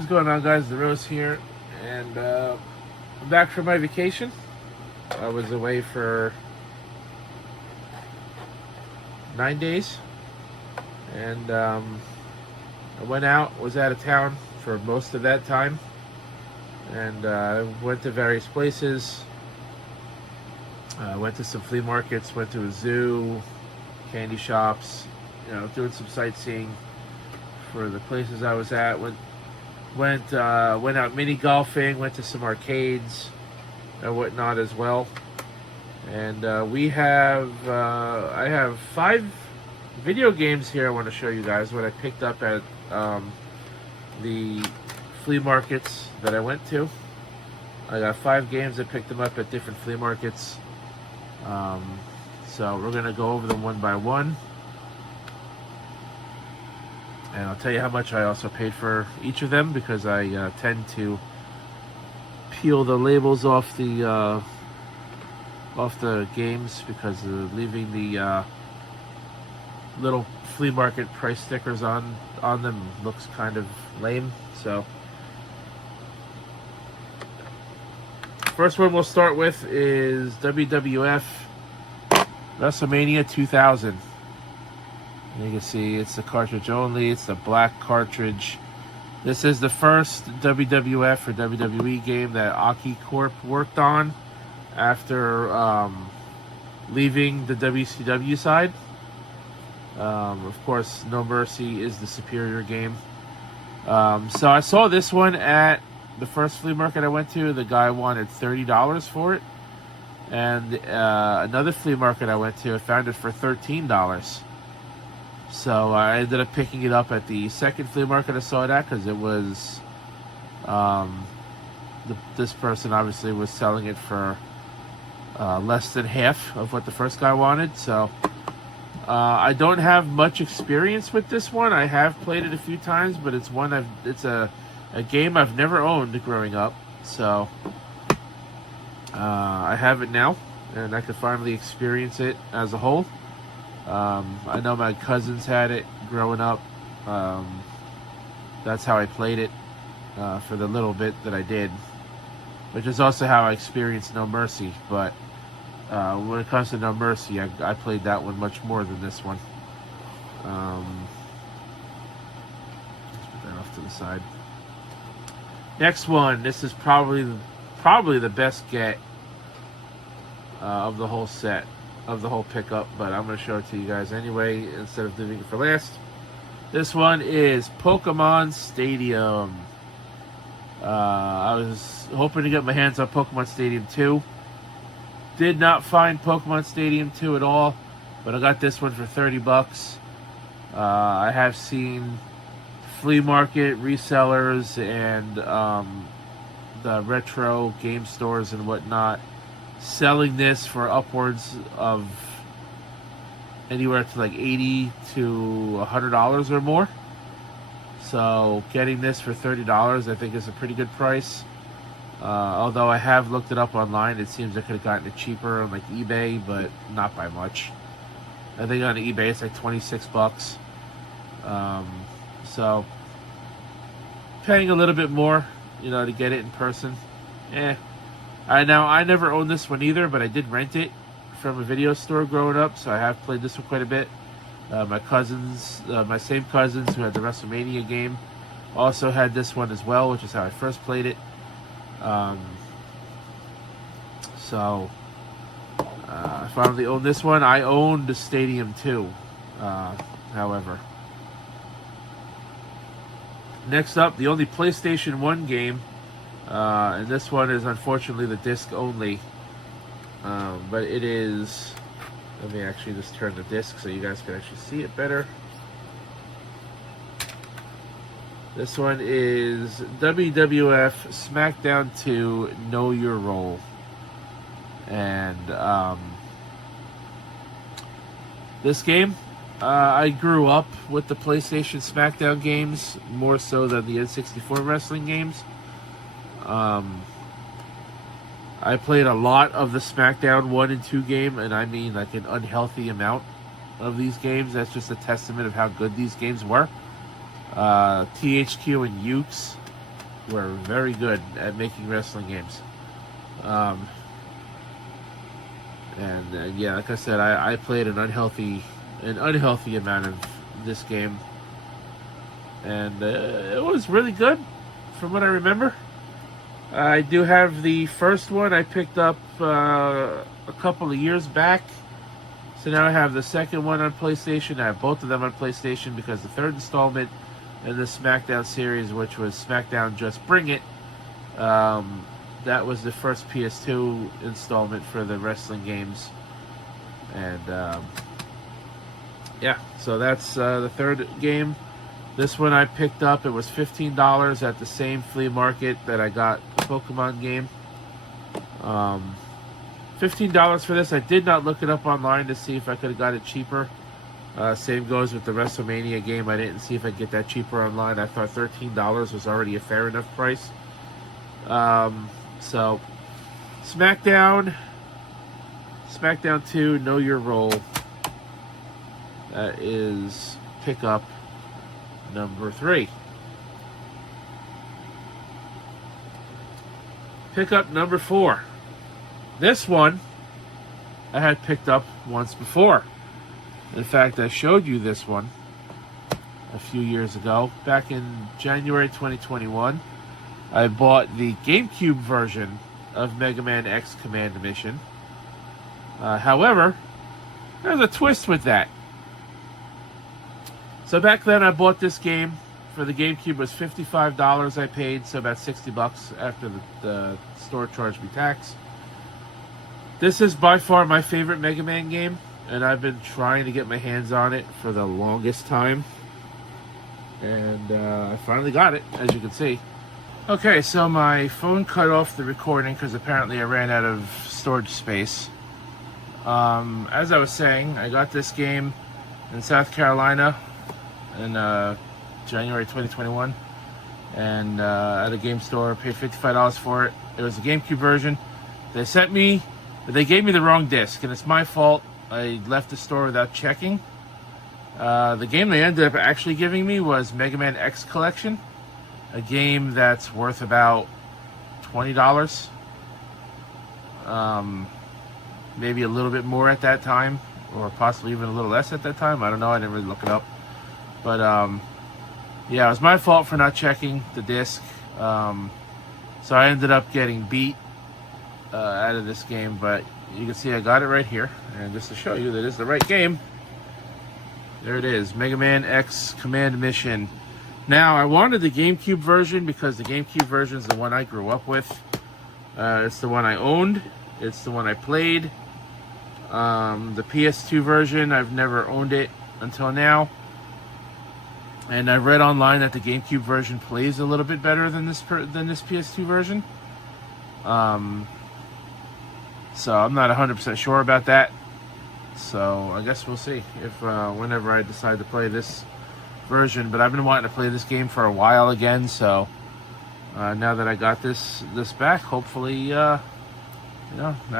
What's going on, guys? The Rose here, and I'm back from my vacation. I was away for 9 days, and I went out, was out of town for most of that time, and went to various places. Went to some flea markets, went to a zoo, candy shops, doing some sightseeing for the places I was at. Went out mini golfing, went to some arcades and whatnot as well. And I have 5 video games here I want to show you guys what I picked up at the flea markets that I went to. I got 5 games. I picked them up at different flea markets. So we're going to go over them one by one. And I'll tell you how much I also paid for each of them, because I tend to peel the labels off the games, because leaving the little flea market price stickers on them looks kind of lame. So first one we'll start with is WWF WrestleMania 2000. You can see it's the cartridge only. It's the black cartridge. This is the first WWF or WWE game that Aki Corp worked on after leaving the WCW side. Of course, No Mercy is the superior game. So I saw this one at the first flea market I went to. The guy wanted $30 for it. And another flea market I went to, I found it for $13. So I ended up picking it up at the second flea market I saw it at, because it was this person obviously was selling it for less than half of what the first guy wanted. So I don't have much experience with this one. I have played it a few times, but it's a game I've never owned growing up. So I have it now, and I can finally experience it as a whole. I know my cousins had it growing up. That's how I played it for the little bit that I did, which is also how I experienced No Mercy. But when it comes to No Mercy, I played that one much more than this one. Let's put that off to the side. Next one. This is probably the best get of the whole set, of the whole pickup, but I'm going to show it to you guys anyway instead of leaving it for last. This one is Pokemon Stadium. I was hoping to get my hands on Pokemon Stadium 2. Did not find Pokemon Stadium 2 at all, but I got this one for $30. I have seen flea market resellers and the retro game stores and whatnot selling this for upwards of anywhere to like $80 to $100 or more. So getting this for $30 I think is a pretty good price. Although I have looked it up online, it seems I could have gotten it cheaper on like eBay, but not by much. I think on eBay it's like $26. So paying a little bit more, to get it in person. I never owned this one either, but I did rent it from a video store growing up, so I have played this one quite a bit. My same cousins who had the WrestleMania game also had this one as well, which is how I first played it. So I finally owned this one. I owned the Stadium 2, however. Next up, the only PlayStation 1 game, and this one is unfortunately the disc only, but it is, let me actually just turn the disc so you guys can actually see it better. This one is WWF SmackDown 2 Know Your Role. And this game, I grew up with the PlayStation SmackDown games more so than the N64 wrestling games. I played a lot of the SmackDown 1 and 2 game, and I mean like an unhealthy amount of these games. That's just a testament of how good these games were. THQ and Ukes were very good at making wrestling games. Yeah, like I said, I played an unhealthy amount of this game, and it was really good from what I remember. I do have the first one I picked up a couple of years back. So now I have the second one on PlayStation. I have both of them on PlayStation because the third installment in the SmackDown series, which was SmackDown Just Bring It, that was the first PS2 installment for the wrestling games. And yeah, so that's the third game. This one I picked up. It was $15 at the same flea market that I got the Pokemon game. $15 for this. I did not look it up online to see if I could have got it cheaper. Same goes with the WrestleMania game. I didn't see if I could get that cheaper online. I thought $13 was already a fair enough price. So, SmackDown 2, Know Your Role. That is pickup number 3. Pickup number 4. This one I had picked up once before. In fact, I showed you this one a few years ago. Back in January 2021, I bought the GameCube version of Mega Man X Command Mission. However, there's a twist with that. So back then I bought this game for the GameCube. It was $55 I paid, so about $60 after the store charged me tax. This is by far my favorite Mega Man game, and I've been trying to get my hands on it for the longest time. And I finally got it, as you can see. Okay, so my phone cut off the recording because apparently I ran out of storage space. As I was saying, I got this game in South Carolina in January 2021, and at a game store, paid $55 for it. It was a GameCube version. They gave me the wrong disc, and it's my fault. I left the store without checking. The game they ended up actually giving me was Mega Man X Collection, a game that's worth about $20. Maybe a little bit more at that time, or possibly even a little less at that time. I don't know. I didn't really look it up. But yeah, it was my fault for not checking the disc. So I ended up getting beat out of this game, but you can see I got it right here. And just to show you that it's the right game, there it is, Mega Man X Command Mission. Now, I wanted the GameCube version because the GameCube version is the one I grew up with. It's the one I owned. It's the one I played. The PS2 version, I've never owned it until now. And I read online that the GameCube version plays a little bit better than this PS2 version. So I'm not 100% sure about that. So I guess we'll see if whenever I decide to play this version. But I've been wanting to play this game for a while again. So now that I got this back, hopefully I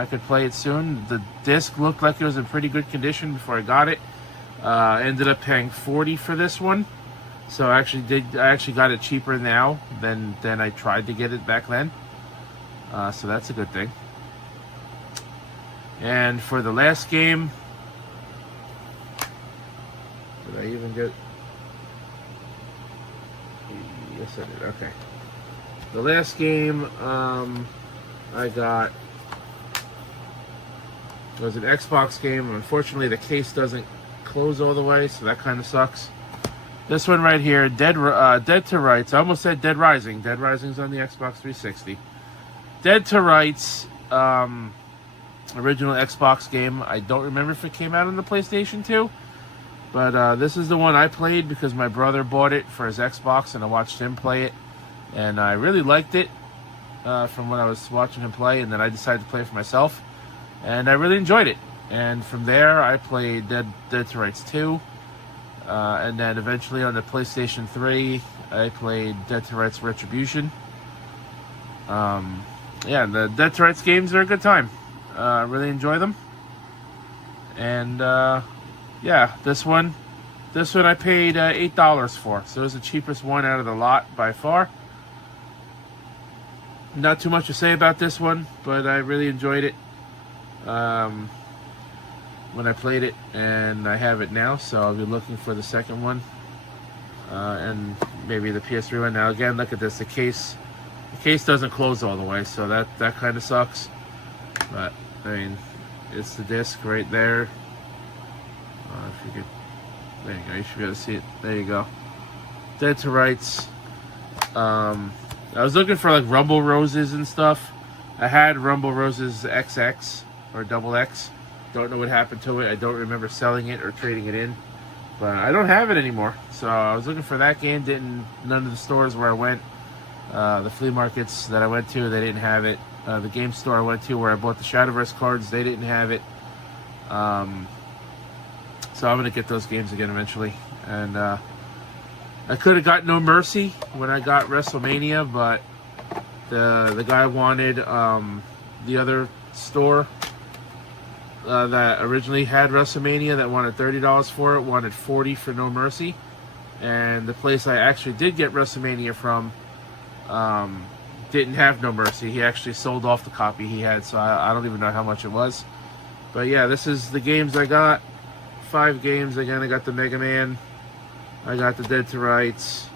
could play it soon. The disc looked like it was in pretty good condition before I got it. I ended up paying $40 for this one. So I actually got it cheaper now than I tried to get it back then. So that's a good thing. And for the last game, did I even get? Yes, I did. Okay. The last game I got was an Xbox game. Unfortunately, the case doesn't close all the way, so that kind of sucks. This one right here, Dead to Rights. I almost said Dead Rising. Dead Rising's on the Xbox 360. Dead to Rights, original Xbox game. I don't remember if it came out on the PlayStation 2, but this is the one I played because my brother bought it for his Xbox, and I watched him play it, and I really liked it from when I was watching him play, and then I decided to play it for myself, and I really enjoyed it. And from there, I played Dead to Rights 2. And then eventually on the PlayStation 3, I played Dead to Rights Retribution. Yeah, the Dead to Rights games are a good time. I really enjoy them. And yeah, this one I paid $8 for. So it was the cheapest one out of the lot by far. Not too much to say about this one, but I really enjoyed it when I played it, and I have it now, so I'll be looking for the second one, and maybe the PS3 one. Now again, look at this, the case doesn't close all the way, so that kind of sucks, but I mean, it's the disc right there. If you could, there you go, you should be able to see it. There you go. Dead to Rights. I was looking for like Rumble Roses and stuff. I had Rumble Roses XX or Double X. Don't know what happened to it. I don't remember selling it or trading it in, but I don't have it anymore. So I was looking for that game. None of the stores where I went, the flea markets that I went to, they didn't have it. The game store I went to where I bought the Shadowverse cards, they didn't have it. So I'm gonna get those games again eventually. And I could have got No Mercy when I got WrestleMania, but the guy wanted the other store that originally had WrestleMania that wanted $30 for it, wanted $40 for No Mercy. And the place I actually did get WrestleMania from didn't have No Mercy. He actually sold off the copy he had, so I don't even know how much it was. But yeah, this is the games I got. 5 games. Again, I got the Mega Man. I got the Dead to Rights.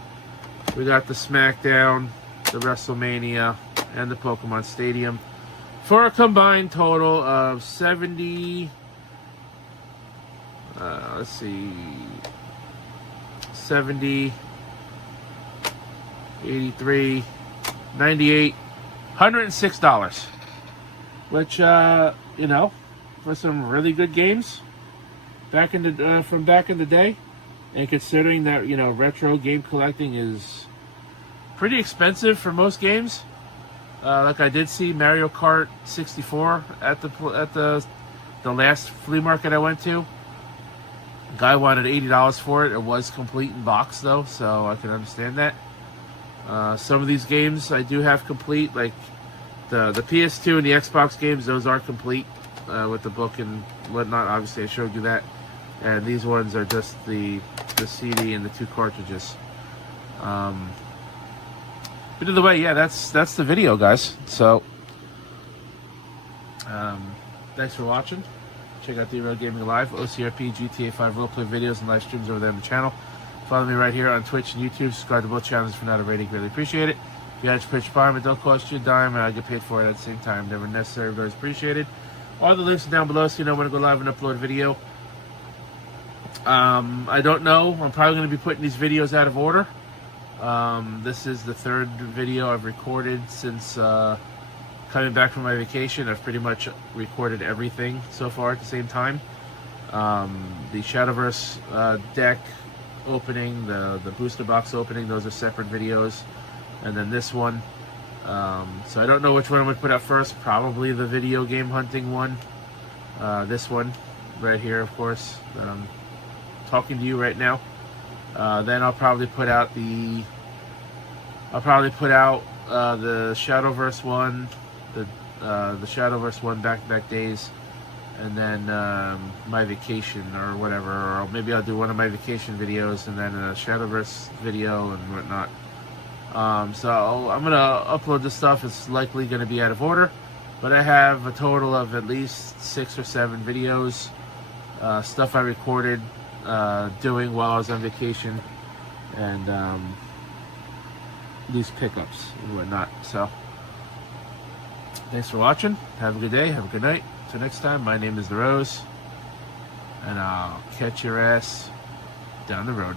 We got the SmackDown, the WrestleMania, and the Pokemon Stadium. For a combined total of 70... let's see... 70... 83... 98... $106. Which, you know, for some really good games back in the from back in the day. And considering that, you know, retro game collecting is pretty expensive for most games. Like I did see Mario Kart 64 at the last flea market I went to. Guy wanted $80 for it. It was complete in box though, so I can understand that. Some of these games I do have complete, like the PS2 and the Xbox games. Those are complete with the book and whatnot. Obviously, I showed you that. And these ones are just the CD and the 2 cartridges. But either way, yeah, that's the video, guys. So, thanks for watching. Check out The Real Gaming Live, OCRP, GTA 5 roleplay videos, and live streams over there on the channel. Follow me right here on Twitch and YouTube. Subscribe to both channels for not a rating. Really appreciate it. If you had to pitch farm, it don't cost you a dime, and I get paid for it at the same time. Never necessary, but always appreciated. All the links are down below, so you know when to go live and upload a video. I don't know. I'm probably going to be putting these videos out of order. This is the 3rd video I've recorded since coming back from my vacation. I've pretty much recorded everything so far at the same time. The Shadowverse deck opening, the booster box opening, those are separate videos. And then this one. So I don't know which one I'm going to put out first. Probably the video game hunting one. This one right here, of course, that I'm talking to you right now. Then I'll probably put out the Shadowverse one, the Shadowverse one back-to-back days, and then my vacation or whatever, or maybe I'll do one of my vacation videos and then a Shadowverse video and whatnot. So I'm gonna upload this stuff. It's likely gonna be out of order, but I have a total of at least 6 or 7 videos, stuff I recorded doing while I was on vacation, and these pickups and whatnot. So thanks for watching. Have a good day. Have a good night. Till next time, my name is The Rose, and I'll catch your ass down the road.